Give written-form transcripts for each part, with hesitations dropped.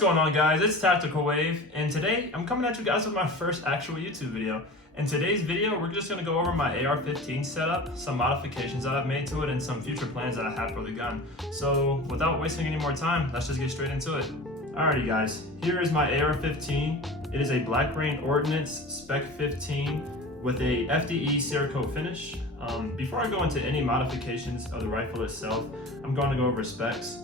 going on, guys? It's Tactical Wave, and today I'm coming at you guys with my first actual YouTube video. In today's video, we're just going to go over my AR-15 setup, some modifications that I've made to it, and some future plans that I have for the gun. So without wasting any more time, let's just get straight into it. Alrighty guys, here is my AR-15. It is a Black Rain Ordnance Spec 15 with a FDE Cerakote finish. Before I go into any modifications of the rifle itself, I'm going to go over specs.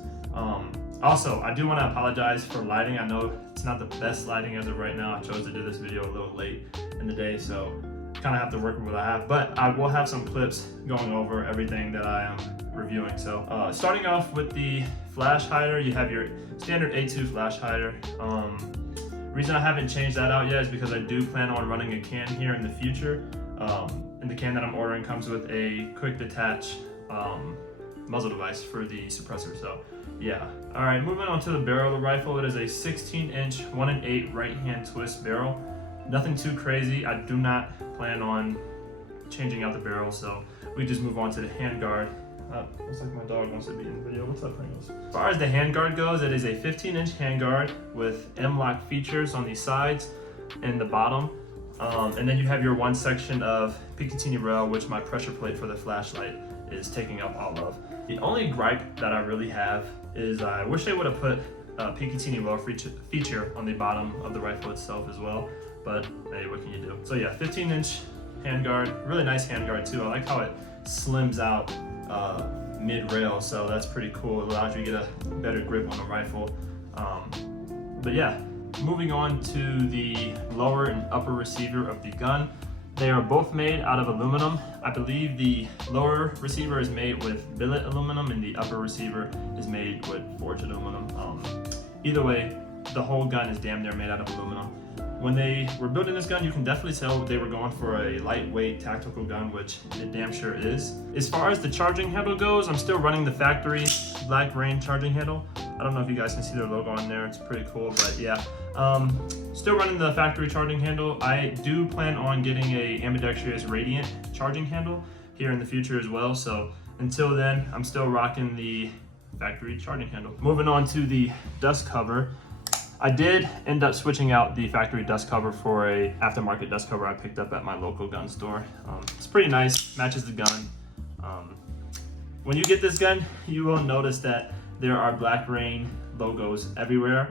Also, I do want to apologize for lighting. I know it's not the best lighting as of right now. I chose to do this video a little late in the day, so kind of have to work with what I have. But I will have some clips going over everything that I am reviewing. So starting off with the flash hider, you have your standard A2 flash hider. Reason I haven't changed that out yet is because I do plan on running a can here in the future. And the can that I'm ordering comes with a quick detach muzzle device for the suppressor. So yeah. All right, moving on to the barrel of the rifle. It is a 16-inch 1-in-8 right-hand twist barrel. Nothing too crazy. I do not plan on changing out the barrel, so we just move on to the handguard. Looks like my dog wants to be in the video. What's up, Pringles? As far as the handguard goes, it is a 15-inch handguard with Mlok features on the sides and the bottom. And then you have your one section of Picatinny rail, which my pressure plate for the flashlight is taking up all of. The only gripe that I really have is I wish they would have put a Picatinny rail feature on the bottom of the rifle itself as well, but hey, what can you do? So yeah, 15-inch handguard, really nice handguard too. I like how it slims out mid-rail, so that's pretty cool. It allows you to get a better grip on the rifle. But yeah, moving on to the lower and upper receiver of the gun. They are both made out of aluminum. I believe the lower receiver is made with billet aluminum and the upper receiver is made with forged aluminum. Either way, the whole gun is damn near made out of aluminum. When they were building this gun, you can definitely tell they were going for a lightweight tactical gun, which it damn sure is. As far as the charging handle goes, I'm still running the factory Black Rain charging handle. I don't know if you guys can see their logo on there. It's pretty cool, but yeah. Still running the factory charging handle. I do plan on getting a ambidextrous radiant charging handle here in the future as well. So until then, I'm still rocking the factory charging handle. Moving on to the dust cover. I did end up switching out the factory dust cover for a aftermarket dust cover I picked up at my local gun store. It's pretty nice, matches the gun. When you get this gun, you will notice that there are Black Rain logos everywhere,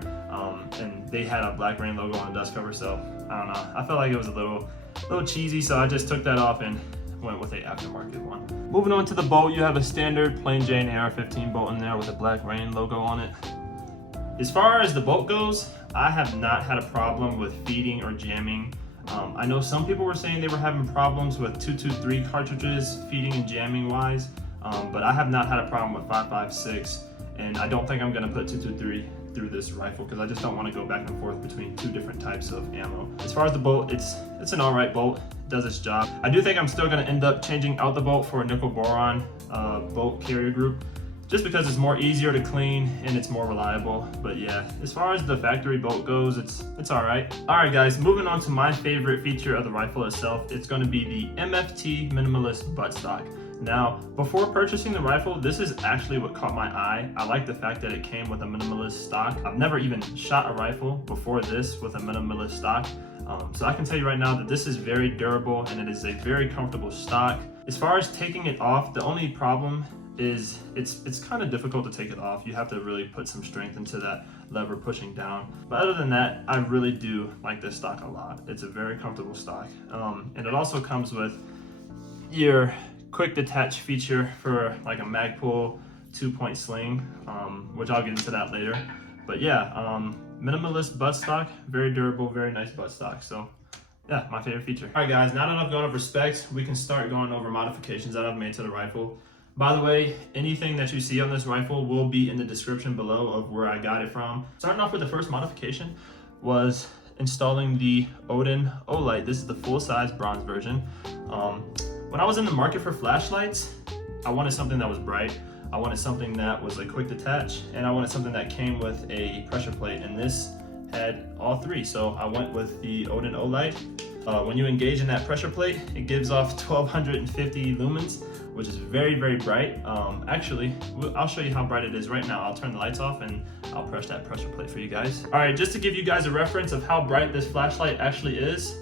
and they had a Black Rain logo on the dust cover, so I don't know. I felt like it was a little cheesy, so I just took that off and went with a aftermarket one. Moving on to the bolt, you have a standard plain Jane AR-15 bolt in there with a Black Rain logo on it. As far as the bolt goes, I have not had a problem with feeding or jamming. I know some people were saying they were having problems with 223 cartridges feeding and jamming wise, but I have not had a problem with 5.56, and I don't think I'm gonna put 223 through this rifle because I just don't want to go back and forth between two different types of ammo. As far as the bolt, it's an alright bolt, it does its job. I do think I'm still gonna end up changing out the bolt for a nickel boron bolt carrier group, just because it's more easier to clean and it's more reliable. But yeah, as far as the factory bolt goes, it's all right. All right guys, moving on to my favorite feature of the rifle itself. It's going to be the MFT Minimalist buttstock. Now, before purchasing the rifle, this is actually what caught my eye. I like the fact that it came with a minimalist stock. I've never even shot a rifle before this with a minimalist stock. So I can tell you right now that this is very durable and it is a very comfortable stock. As far as taking it off, the only problem is it's kind of difficult to take it off. You have to really put some strength into that lever pushing down. But other than that, I really do like this stock a lot. It's a very comfortable stock. And it also comes with your quick detach feature for like a Magpul 2-point sling, which I'll get into that later. But yeah, minimalist buttstock, very durable, very nice buttstock. So yeah, my favorite feature. All right guys, now that I've gone over specs, we can start going over modifications that I've made to the rifle. By the way, anything that you see on this rifle will be in the description below of where I got it from. Starting off with the first modification was installing the Odin Olight. This is the full-size bronze version. When I was in the market for flashlights, I wanted something that was bright. I wanted something that was a quick detach, and I wanted something that came with a pressure plate, and this had all three. So I went with the Odin Olight. When you engage in that pressure plate, it gives off 1250 lumens, which is very, very bright. Actually, I'll show you how bright it is right now. I'll turn the lights off and I'll press that pressure plate for you guys. All right, just to give you guys a reference of how bright this flashlight actually is,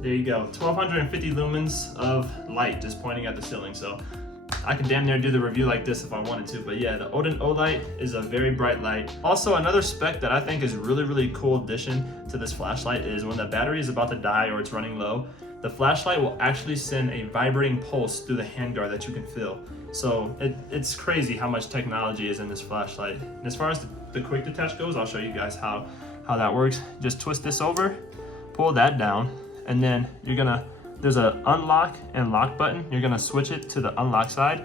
there you go, 1250 lumens of light just pointing at the ceiling. So I can damn near do the review like this if I wanted to, but yeah, the Odin Olight is a very bright light. Also, another spec that I think is really, really cool addition to this flashlight is when the battery is about to die or it's running low, the flashlight will actually send a vibrating pulse through the handguard that you can feel. So it's crazy how much technology is in this flashlight. And as far as the quick detach goes, I'll show you guys how that works. Just twist this over, pull that down, and then there's an unlock and lock button. You're gonna switch it to the unlock side,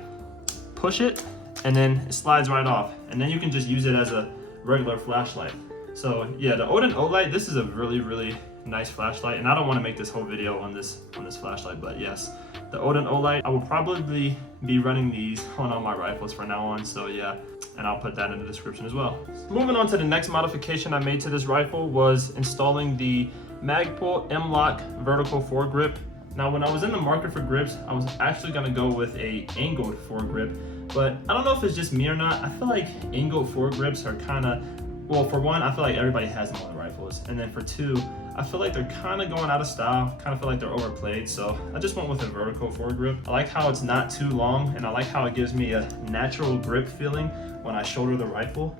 push it, and then it slides right off. And then you can just use it as a regular flashlight. So yeah, the Odin Olight, this is a really, really nice flashlight. And I don't wanna make this whole video on this flashlight, but yes, the Odin Olight, I will probably be running these on all my rifles from now on, so yeah. And I'll put that in the description as well. Moving on to the next modification I made to this rifle was installing the Magpul Mlok vertical foregrip. Now, when I was in the market for grips, I was actually gonna go with a angled foregrip, but I don't know if it's just me or not. I feel like angled foregrips are kinda, well, for one, I feel like everybody has them on the rifles. And then for two, I feel like they're kinda going out of style, kinda feel like they're overplayed. So I just went with a vertical foregrip. I like how it's not too long, and I like how it gives me a natural grip feeling when I shoulder the rifle.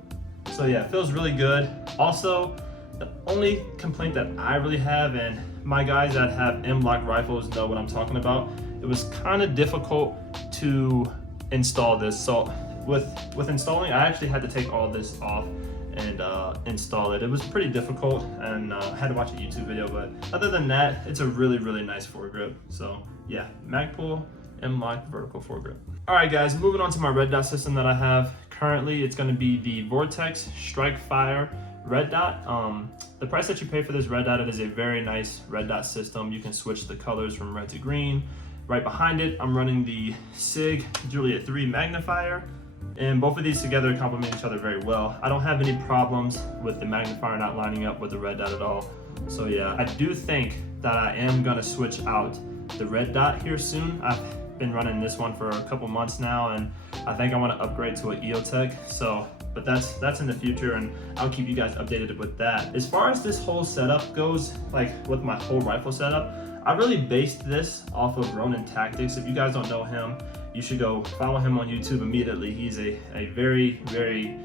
So yeah, it feels really good. Also, the only complaint that I really have, and my guys that have Mlok rifles know what I'm talking about, it was kind of difficult to install this. So with installing, I actually had to take all this off and install it. It was pretty difficult, and I had to watch a YouTube video, but other than that, it's a really, really nice foregrip. So yeah, Magpul Mlok vertical foregrip. All right guys, moving on to my red dot system that I have. Currently, it's gonna be the Vortex Strikefire red dot. The price that you pay for this red dot, it is a very nice red dot system. You can switch the colors from red to green. Right behind it, I'm running the Sig Juliet 3 Magnifier, and both of these together complement each other very well. I don't have any problems with the Magnifier not lining up with the red dot at all. So yeah, I do think that I am gonna switch out the red dot here soon. I've been running this one for a couple months now, and I think I want to upgrade to an EOTech. So, but that's in the future, and I'll keep you guys updated with that. As far as this whole setup goes, like with my whole rifle setup, I really based this off of Ronin Tactics. If you guys don't know him, you should go follow him on YouTube immediately. He's a very, very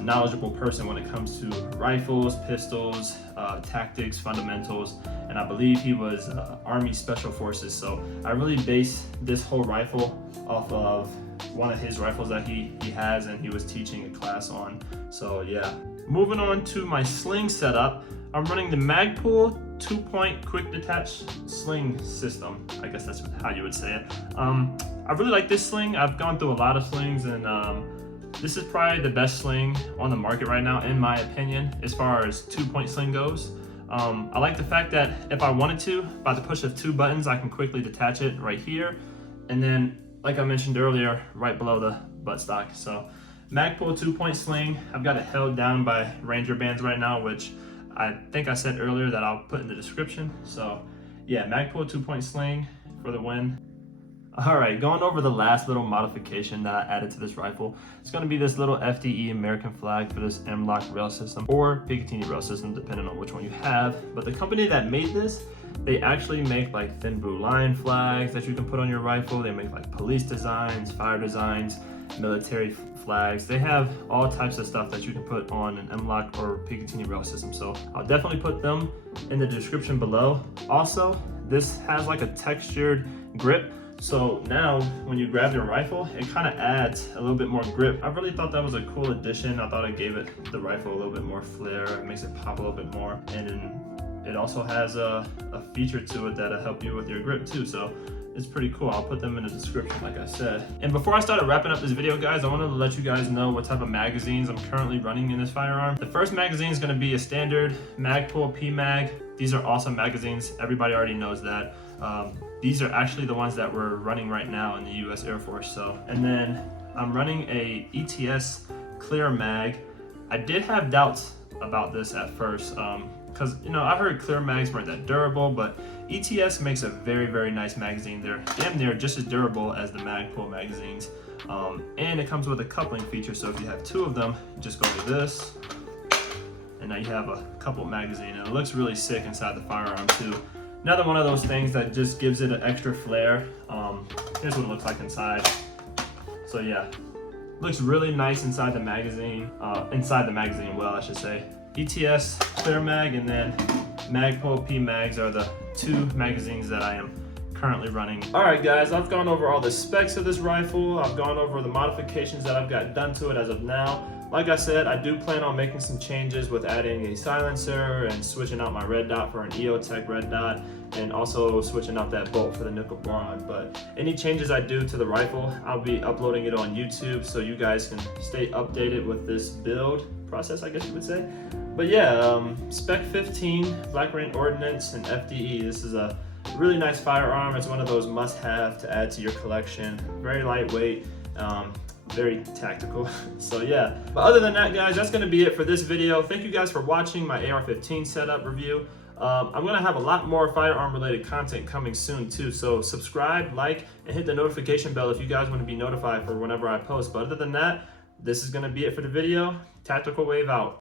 knowledgeable person when it comes to rifles, pistols, tactics, fundamentals, and I believe he was Army Special Forces. So I really based this whole rifle off of one of his rifles that he has, and he was teaching a class on. So yeah. Moving on to my sling setup, I'm running the Magpul 2-point quick detach sling system. I guess that's how you would say it. I really like this sling. I've gone through a lot of slings, and this is probably the best sling on the market right now, in my opinion, as far as 2-point sling goes. I like the fact that if I wanted to, by the push of 2 buttons, I can quickly detach it right here. And then, like I mentioned earlier, right below the buttstock. So Magpul 2-point sling, I've got it held down by Ranger bands right now, which I think I said earlier that I'll put in the description. So yeah, Magpul 2-point sling for the win. All right, going over the last little modification that I added to this rifle. It's gonna be this little FDE American flag for this Mlok rail system, or Picatinny rail system, depending on which one you have. But the company that made this, they actually make like thin blue line flags that you can put on your rifle. They make like police designs, fire designs, military flags. They have all types of stuff that you can put on an Mlok or Picatinny rail system. So I'll definitely put them in the description below. Also, this has like a textured grip. So now when you grab your rifle, it kind of adds a little bit more grip. I really thought that was a cool addition. I thought it gave the rifle a little bit more flair. It makes it pop a little bit more. And then it also has a feature to it that'll help you with your grip too. So it's pretty cool. I'll put them in the description, like I said. And before I started wrapping up this video, guys, I wanted to let you guys know what type of magazines I'm currently running in this firearm. The first magazine is gonna be a standard Magpul P Mag. These are awesome magazines. Everybody already knows that. These are actually the ones that we're running right now in the US Air Force. So, and then I'm running a ETS clear mag. I did have doubts about this at first. because you know I heard clear mags weren't that durable, but ETS makes a very nice magazine. They're damn near just as durable as the Magpul magazines, and it comes with a coupling feature. So if you have two of them, you just go like this, and now you have a coupled magazine, and it looks really sick inside the firearm too. Another one of those things that just gives it an extra flair. Here's what it looks like inside. So yeah, looks really nice inside the magazine. Well, I should say. ETS clear mag and then Magpul P Mags are the two magazines that I am currently running. All right, guys, I've gone over all the specs of this rifle. I've gone over the modifications that I've got done to it as of now. Like I said, I do plan on making some changes with adding a silencer and switching out my red dot for an EOTech red dot, and also switching out that bolt for the nickel boron. But any changes I do to the rifle, I'll be uploading it on YouTube so you guys can stay updated with this build process, I guess you would say. But yeah, Spec 15, Black Rain Ordnance, and FDE. This is a really nice firearm. It's one of those must-have to add to your collection. Very lightweight. Very tactical. So yeah, but other than that, guys, that's going to be it for this video. Thank you guys for watching my AR-15 setup review. I'm going to have a lot more firearm related content coming soon too, so subscribe, like, and hit the notification bell if you guys want to be notified for whenever I post. But other than that, this is going to be it for the video. Tactical Wave out.